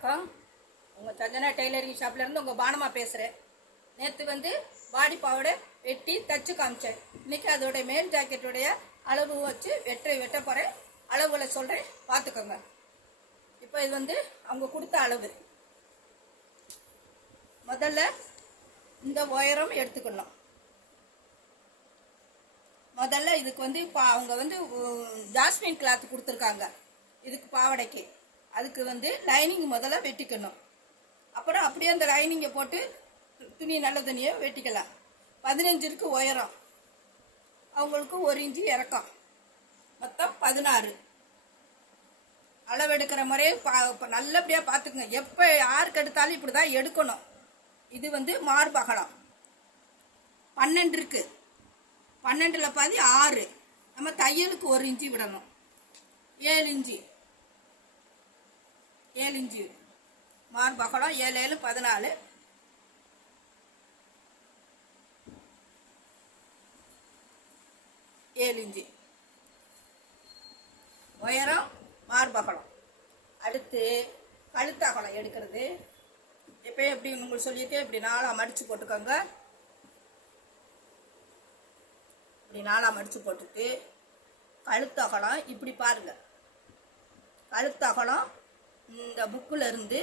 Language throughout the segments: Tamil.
வணக்கம். உங்கள் சஞ்சனா டெய்லரிங் ஷாப்லேருந்து உங்கள் பானமாக பேசுகிறேன். நேற்று வந்து பாடி பாவோட வெட்டி தச்சு காமிச்சேன். இன்றைக்கி அதோடைய மேல் ஜாக்கெட்டுடைய அளவு வச்சு வெட்ட போகிறேன். அளவுகளை சொல்கிறேன், பார்த்துக்கோங்க. இப்போ இது வந்து அவங்க கொடுத்த அளவு. முதல்ல இந்த உயரம் எடுத்துக்கணும். முதல்ல இதுக்கு வந்து அவங்க வந்து ஜாஸ்மின் கிளாத் கொடுத்துருக்காங்க இதுக்கு பாவடைக்கு. அதுக்கு வந்து லைனிங் முதல்ல வெட்டிக்கணும். அப்புறம் அப்படியே அந்த லைனிங்கை போட்டு துணி நல்ல துணியை வெட்டிக்கலாம். 15 இருக்கு உயரம், அவங்களுக்கு 1 இன்ச்சு இறக்கம், மொத்தம் 16. அளவெடுக்கிற முறையே நல்லபடியாக பார்த்துக்குங்க. எப்போ யாருக்கு எடுத்தாலும் இப்படி தான் எடுக்கணும். இது வந்து மார்பகலம் 12 இருக்கு. 12ல் பாதி 6. நம்ம தையலுக்கு 1 இன்ச்சு விடணும். 7 இன்ச்சு மார்பகலம் 7 7 14. இன்ச்சு உயரம் மார்பகலம். அடுத்து கழுத்தகலம் எடுக்கிறது. இப்போ எப்படி உங்களுக்கு சொல்லியிருக்கேன், இப்படி 4ஆக மடித்து போட்டுக்கோங்க. இப்படி 4ஆக மடித்து போட்டுட்டு கழுத்தகலம் இப்படி பாருங்க. கழுத்தகலம் இந்த புக்கில் இருந்து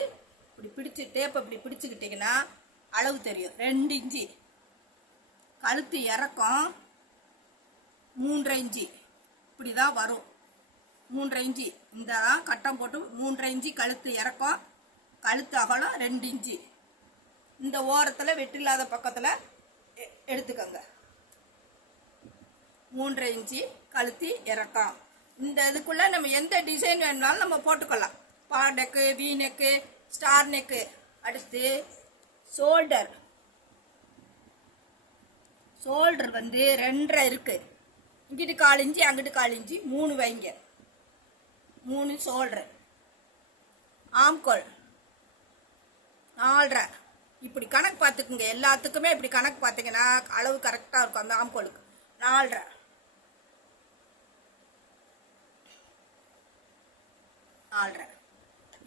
இப்படி பிடிச்சி டேப்பை இப்படி பிடிச்சிக்கிட்டிங்கன்னா அளவு தெரியும். 2 இன்ச்சு. கழுத்து இறக்கம் 3.5 இன்ச்சு. இப்படி தான் வரும். 3.5 இன்ச்சு. இந்த தான் கட்டம் போட்டு 3.5 இன்ச்சு கழுத்து இறக்கம். கழுத்து அகலம் 2 இன்ச்சு. இந்த ஓரத்தில் வெட்டில்லாத பக்கத்தில் எடுத்துக்கோங்க. 3.5 இன்ச்சு கழுத்து இறக்கம். இந்த இதுக்குள்ளே நம்ம எந்த டிசைன் வேணுனாலும் நம்ம போட்டுக்கலாம். பா neck, we neck, star neck. அடுத்து ஷோல்டர் வந்து 2.5 இருக்கு. இங்கிட்டு 1/4 இன்ச்சு, அங்கிட்டு 1/4 இன்ச்சு, 3 வைங்க. 3 ஷோல்டர். ஆம்கோல் 4.5. இப்படி கணக்கு பார்த்துக்குங்க. எல்லாத்துக்குமே இப்படி கணக்கு பார்த்தீங்கன்னா அளவு கரெக்டாக இருக்கும். அந்த ஆம்கோலுக்கு 4.5.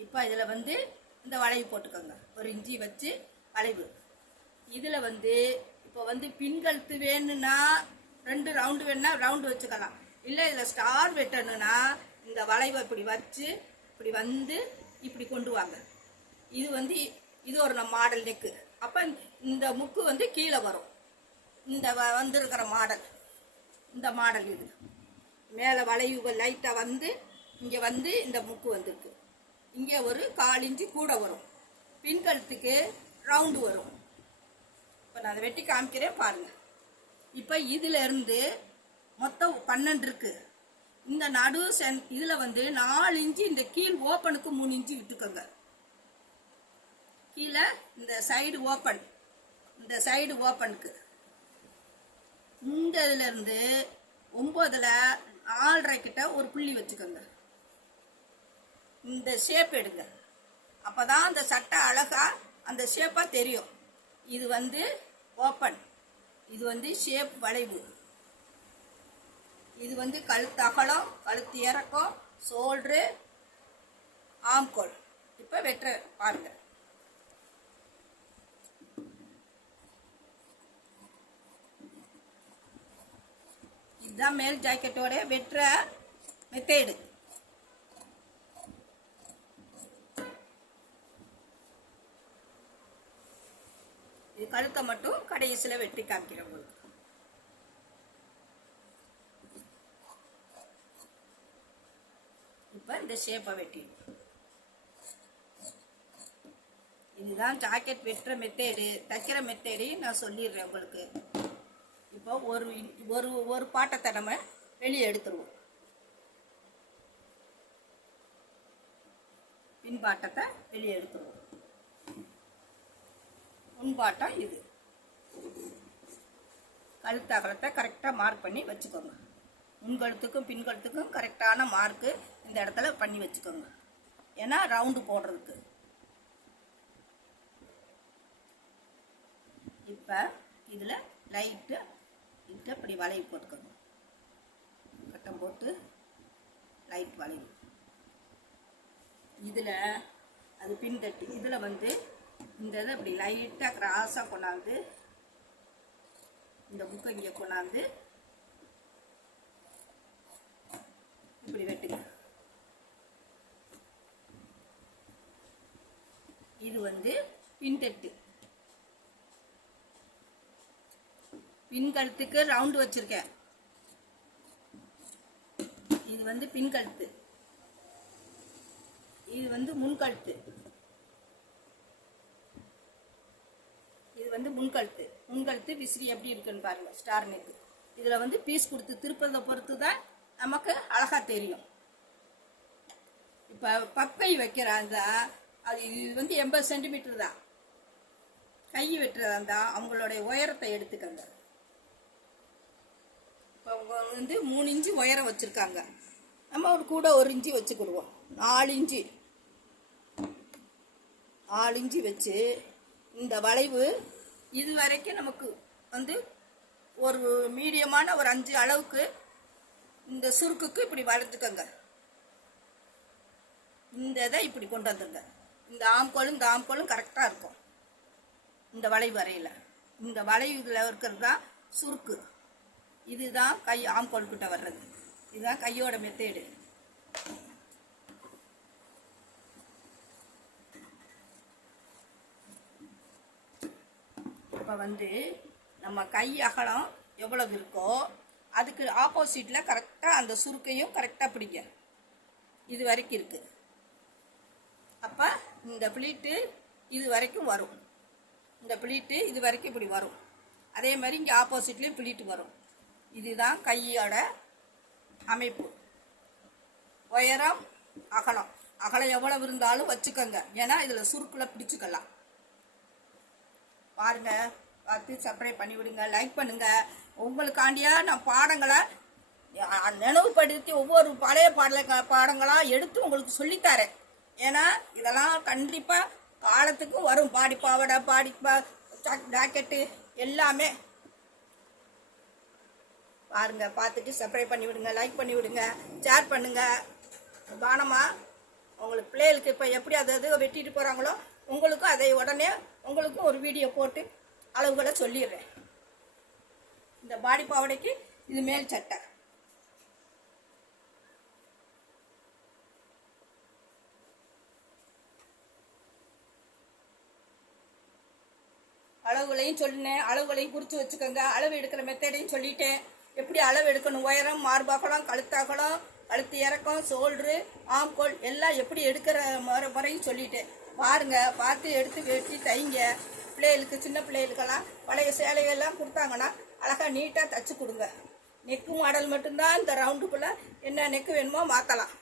இப்போ இதில் வந்து இந்த வளைவு போட்டுக்கோங்க. 1 இன்ச்சு வச்சு வளைவு. இதில் வந்து இப்போ வந்து பின்கழுத்து வேணும்னா 2 ரவுண்டு வேணும்னா ரவுண்டு வச்சுக்கலாம். இல்லை இதில் ஸ்டார் வெட்டணும்னா இந்த வளைவை இப்படி வச்சு இப்படி வந்து இப்படி கொண்டு வாங்க. இது வந்து இது ஒரு மாடல் நெக்கு. அப்போ இந்த முக்கு வந்து கீழே வரும். இந்த வந்துருக்கிற மாடல், இந்த மாடல் இது மேலே வளைவு லைட்டாக வந்து இங்கே வந்து இந்த முக்கு வந்துருக்கு. இங்கே ஒரு 1/4 இன்ச்சு கூட வரும். பின்கழுத்துக்கு ரவுண்டு வரும். இப்போ நான் அதை வெட்டி காமிக்கிறேன் பாருங்கள். இப்போ இதில் இருந்து மொத்தம் 12 இருக்கு. இந்த நடு இதில் வந்து 4 இன்ச்சு இந்த கீழ் ஓப்பனுக்கு 3 இன்ச்சு விட்டுக்கோங்க. கீழே இந்த சைடு ஓப்பன், இந்த சைடு ஓப்பனுக்கு இந்த இதில் இருந்து 9ல் 4.5 கிட்ட ஒரு புள்ளி வச்சுக்கோங்க. இந்த ஷேப் எடுங்க. அப்போதான் அந்த சட்டை அழகா அந்த ஷேப்பாக தெரியும். இது வந்து ஓப்பன், இது வந்து ஷேப் வளைவு. இது வந்து கழுத்து அகலம், கழுத்து இறக்கம், ஷோல்டரு, ஆம்கோல். இப்போ வெட்டுற பாருங்க. இதுதான் மேல் ஜாக்கெட்டோட வெட்டுற மெத்தேடு. இது கழுத்தை மட்டும் கடைசியில் வெட்டி காமிக்கிறேன் உங்களுக்கு. இப்போ இந்த ஷேப்பை வெட்டி, இதுதான் ஜாக்கெட் வெட்டுற மெத்தேடு. தைக்கிற மெத்தேடு நான் சொல்லிடுறேன் உங்களுக்கு. இப்போ ஒரு பாட்டத்தை நம்ம வெளியே எடுத்துருவோம். பின்பாட்டத்தை வெளியே எடுத்துருவோம். முன்பாட்டம் இது. கழுத்து அகலத்தை கரெக்டாக மார்க் பண்ணி வச்சுக்கோங்க. முன்கழுத்துக்கும் பின்கழுத்துக்கும் கரெக்டான மார்க்கு இந்த இடத்துல பண்ணி வச்சுக்கோங்க. ஏன்னா ரவுண்டு போடுறதுக்கு. இப்போ இதில் லைட்டு இப்படி வளைவு போட்டுக்கோங்க. கட்டம் போட்டு லைட் வளைவு. இதில் அது பின் தட்டு. இதில் வந்து இந்த இதை இப்படி லைட்டாக கிராஸாக கொண்டாந்து இந்த புக்கை இங்கே கொண்டாந்து இப்படி வெட்டுங்க. இது வந்து பின்தட்டு. பின்கழுத்துக்கு ரவுண்டு வச்சிருக்கேன். இது வந்து பின்கழுத்து, இது வந்து முன்கழுத்து, இது வந்து முன்கழுத்து. முன்கழுத்து விசிறி எப்படி இருக்குன்னு பாருங்க. Star neck. இதில் வந்து பீஸ் கொடுத்து திருப்பதை பொறுத்து தான் நமக்கு அழகா தெரியும். இப்போ பப்பை வைக்கிறாங்க, அது இது வந்து 80 சென்டிமீட்டர் தான். கை வெட்டுறதா இருந்தால் அவங்களுடைய உயரத்தை எடுத்துக்கங்க. இப்போ அவங்க வந்து 3 இன்ச்சு உயரம் வச்சுருக்காங்க, நம்ம ஒரு கூட 1 இன்ச்சு வச்சுக்கிடுவோம். 4 இன்ச்சு 4 இன்ச்சு வச்சு இந்த வளைவு இது வரைக்கும் நமக்கு வந்து ஒரு மீடியமான ஒரு 5 அளவுக்கு இந்த சுருக்குக்கு இப்படி வளைஞ்சுக்கோங்க. இந்த இதை இப்படி கொண்டு வந்துருங்க. இந்த ஆம்கோலும் கரெக்டாக இருக்கும். இந்த வளைவு வரையில் இந்த வளைவு இதில் இருக்கிறது தான் சுருக்கு. இதுதான் கை ஆம்கோல் கிட்ட வர்றது. இதுதான் கையோட மெத்தேடு. இப்போ வந்து நம்ம கை அகலம் எவ்வளவு இருக்கோ அதுக்கு ஆப்போசிட்டில் கரெக்டாக அந்த சுருக்கையும் கரெக்டாக பிடிங்க. இது வரைக்கும் இருக்குது. அப்போ இந்த ப்ளீட்டு இது வரைக்கும் வரும். இந்த ப்ளீட்டு இது வரைக்கும் இப்படி வரும். அதே மாதிரி இங்கே ஆப்போசிட்லேயும் ப்ளீட்டு வரும். இதுதான் கையோட அமைப்பு. உயரம் அகலம் எவ்வளவு இருந்தாலும் வச்சுக்கோங்க. ஏன்னா இதில் சுருக்கில் பிடிச்சிக்கலாம். பாருங்க, பார்த்து சப்ஸ்கிரைப் பண்ணி விடுங்க, லைக் பண்ணுங்க. உங்களுக்காண்டியா நான் பாடங்களை நினைவுபடுத்தி ஒவ்வொரு பழைய பாடங்களாக எடுத்து உங்களுக்கு சொல்லித்தரேன். ஏன்னா இதெல்லாம் கண்டிப்பாக காலத்துக்கும் வரும். பாடி பாவடை, ஜாக்கெட்டு எல்லாமே பாருங்க. பார்த்துட்டு சப்ஸ்கிரைப் பண்ணி விடுங்க, லைக் பண்ணி விடுங்க, ஷேர் பண்ணுங்க. கவனமாக உங்களுக்கு பிள்ளைகளுக்கு இப்போ எப்படி அது வெட்டிட்டு போகிறாங்களோ உங்களுக்கும் அதை உடனே உங்களுக்கும் ஒரு வீடியோ போட்டு அளவுகளை சொல்லிடுறேன். இந்த பாடி பாவடைக்கு இது மேல் சட்டை. அளவுகளையும் சொல்லினேன், அளவுகளையும் குறித்து வச்சுக்கோங்க. அளவு எடுக்கிற மெத்தடையும் சொல்லிட்டேன். எப்படி அளவு எடுக்கணும், உயரம், மார்பகலம், கழுத்தகலம், கழுத்து இறக்கம், சோல்ட்ரு, ஆம்கோல் எல்லாம் எப்படி எடுக்கிற முறையும் சொல்லிட்டேன். பாருங்க, பார்த்து எடுத்து வெட்டி தைங்க. பிள்ளைகளுக்கு, சின்ன பிள்ளைகளுக்கெல்லாம் பழைய சேலைகள்லாம் கொடுத்தாங்கன்னா அழகாக நீட்டாக தைச்சி கொடுங்க. நெக்கு மாடல் மட்டும்தான் இந்த ரவுண்டுக்குள்ளே என்ன நெக்கு வேணுமோ மாற்றலாம்.